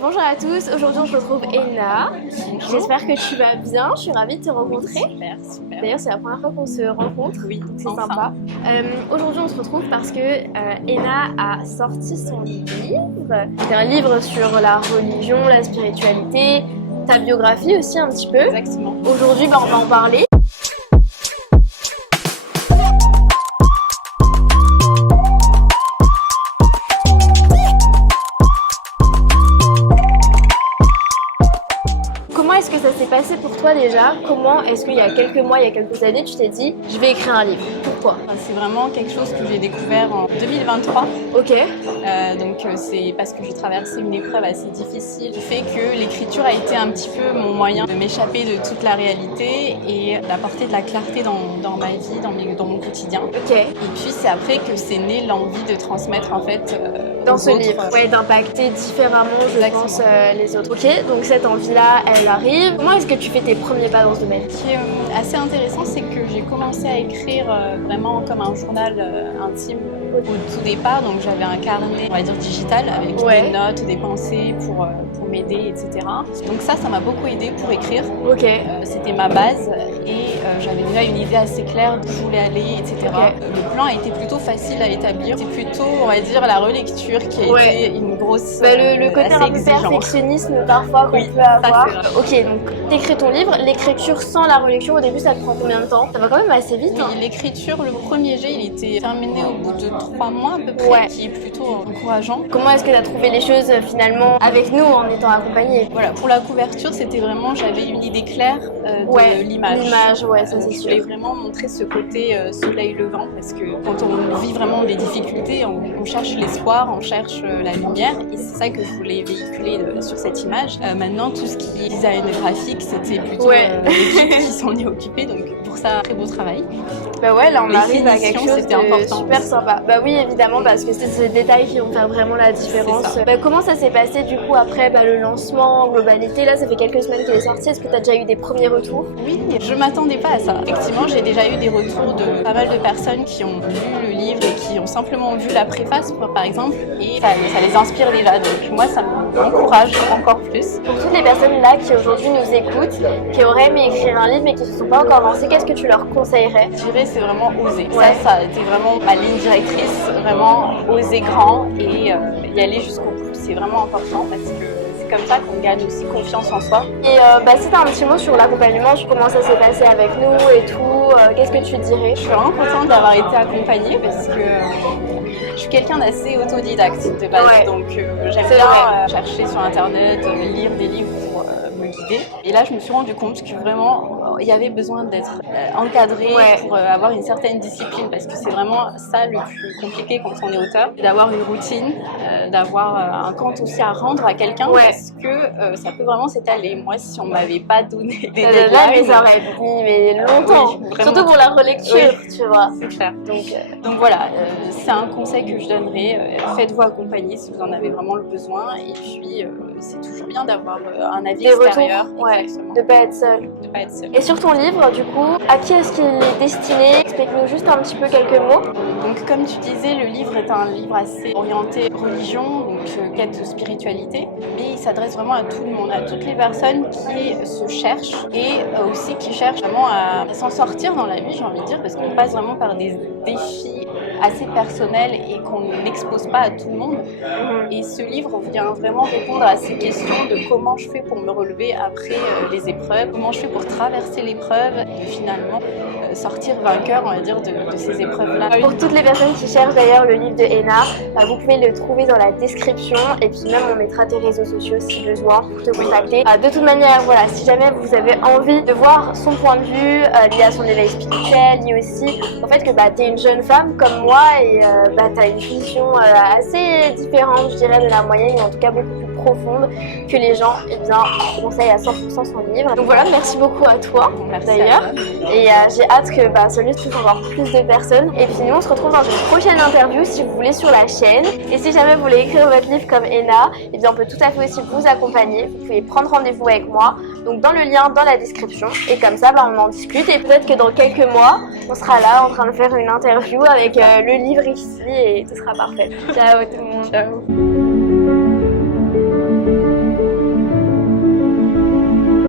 Bonjour à tous, aujourd'hui on se retrouve Ena. J'espère que tu vas bien, je suis ravie de te rencontrer. Super, super. D'ailleurs c'est la première fois qu'on se rencontre, Oui, donc c'est enfin. sympa. Aujourd'hui on se retrouve parce que Ena a sorti son livre. C'est un livre sur la religion, la spiritualité, ta biographie aussi un petit peu. Exactement. Aujourd'hui on va en parler. Comment est-ce que ça s'est passé pour toi déjà? Comment est-ce qu'il y a quelques mois, il y a quelques années, tu t'es dit je vais écrire un livre? Pourquoi? C'est vraiment quelque chose que j'ai découvert en 2023. Ok. C'est parce que j'ai traversé une épreuve assez difficile qui fait que l'écriture a été un petit peu mon moyen de m'échapper de toute la réalité et d'apporter de la clarté dans ma vie, dans mon quotidien. Ok. Et puis c'est après que c'est né l'envie de transmettre en fait dans aux ce autres. livre, ouais, d'impacter différemment, je Exactement. pense, les autres. Ok, donc cette envie-là, elle arrive. Comment est-ce que tu fais tes premiers pas dans ce domaine? Ce qui est assez intéressant, c'est que j'ai commencé à écrire vraiment comme un journal intime au tout départ. Donc j'avais un carnet, on va dire digital, avec des notes, des pensées pour m'aider, etc. Donc ça m'a beaucoup aidé pour écrire. Ok. C'était ma base et j'avais déjà une idée assez claire d'où je voulais aller, etc. Ok. Le plan a été plutôt facile à établir. C'est plutôt, on va dire, la relecture qui a été une grosse le côté assez un peu exigeant. perfectionnisme parfois qu'on peut avoir. Ok, donc t'écris ton livre, l'écriture sans la relecture au début ça te prend combien de temps? Ça va quand même assez vite. Oui, l'écriture, le premier jet, il était terminé au bout de 3 mois à peu près, qui est plutôt encourageant. Comment est-ce que tu as trouvé les choses finalement avec nous en étant accompagnée? Voilà, pour la couverture, c'était vraiment, j'avais une idée claire de l'image. L'image, ouais, ça c'est Je sûr. voulais vraiment montrer ce côté soleil levant parce que quand on vit vraiment des difficultés, on cherche l'espoir, on cherche la lumière et c'est ça que je voulais véhiculer sur cette image. Maintenant, tout ce qui est design graphique, c'était plutôt l'équipe qui s'en est occupée, donc pour ça, très beau travail. Bah ouais, là on arrive à quelque chose de important super aussi. sympa. Bah oui, évidemment, parce que c'est ces détails qui vont faire vraiment la différence. Bah, comment ça s'est passé du coup après le lancement en globalité? Là, ça fait quelques semaines qu'il est sorti. Est-ce que tu as déjà eu des premiers retours? Oui, je m'attendais pas à ça. Effectivement, j'ai déjà eu des retours de pas mal de personnes qui ont lu le livre et qui ont simplement vu la préface, par exemple, et ça les inspire déjà. Donc moi, ça m'encourage encore plus. Pour toutes les personnes là qui aujourd'hui nous écoutent, qui auraient aimé écrire un livre mais qui ne se sont pas encore lancées, qu'est-ce que tu leur conseillerais? Je dirais, c'est vraiment oser. Ça a été vraiment ma ligne directrice, vraiment oser grand et y aller jusqu'au bout. C'est vraiment important parce que c'est comme ça qu'on gagne aussi confiance en soi. Et si tu as un petit mot sur l'accompagnement, sur comment ça s'est passé avec nous et tout, qu'est-ce que tu dirais? Je suis vraiment contente d'avoir été accompagnée parce que je suis quelqu'un d'assez autodidacte de base, donc j'aime bien chercher sur internet, lire des livres pour me guider. Et là, je me suis rendu compte que vraiment, il y avait besoin d'être encadré pour avoir une certaine discipline parce que c'est vraiment ça le plus compliqué quand on est auteur, d'avoir une routine, d'avoir un compte aussi à rendre à quelqu'un parce que ça peut vraiment s'étaler. Moi, si on m'avait pas donné des deadlines... Là, mais ça aurait mis longtemps, surtout pour la relecture, tu vois. C'est clair. Donc voilà, c'est un conseil que je donnerais. Faites-vous accompagner si vous en avez vraiment le besoin. Et puis, c'est toujours bien d'avoir un avis extérieur. De pas être seul. Et sur ton livre, du coup, à qui est-ce qu'il est destiné? Explique-nous juste un petit peu quelques mots. Donc, comme tu disais, le livre est un livre assez orienté religion, donc quête de spiritualité, mais il s'adresse vraiment à tout le monde, à toutes les personnes qui se cherchent et aussi qui cherchent vraiment à s'en sortir dans la vie, j'ai envie de dire, parce qu'on passe vraiment par des défis assez personnels et qu'on n'expose pas à tout le monde. Et ce livre vient vraiment répondre à ces questions de comment je fais pour me relever après les épreuves, comment je fais pour traverser l'épreuve et finalement sortir vainqueur, on va dire, de ces épreuves-là. Pour toutes les personnes qui cherchent d'ailleurs le livre de Ena, vous pouvez le trouver dans la description et puis même on mettra tes réseaux sociaux si besoin pour te contacter. De toute manière, voilà, si jamais vous avez envie de voir son point de vue lié à son éveil spirituel, lié aussi au fait que tu es une jeune femme comme moi et tu as une vision assez différente, je dirais, de la moyenne, ou en tout cas beaucoup plus profonde que les gens, je conseille à 100% son livre. Donc voilà, merci beaucoup à toi d'ailleurs. Et j'ai hâte que ce livre touche encore plus de personnes. Et puis nous, on se retrouve dans une prochaine interview si vous voulez sur la chaîne. Et si jamais vous voulez écrire votre livre comme Ena, on peut tout à fait aussi vous accompagner. Vous pouvez prendre rendez-vous avec moi, donc dans le lien dans la description. Et comme ça, on en discute. Et peut-être que dans quelques mois, on sera là en train de faire une interview avec le livre ici et tout sera parfait. Ciao tout le monde. Ciao.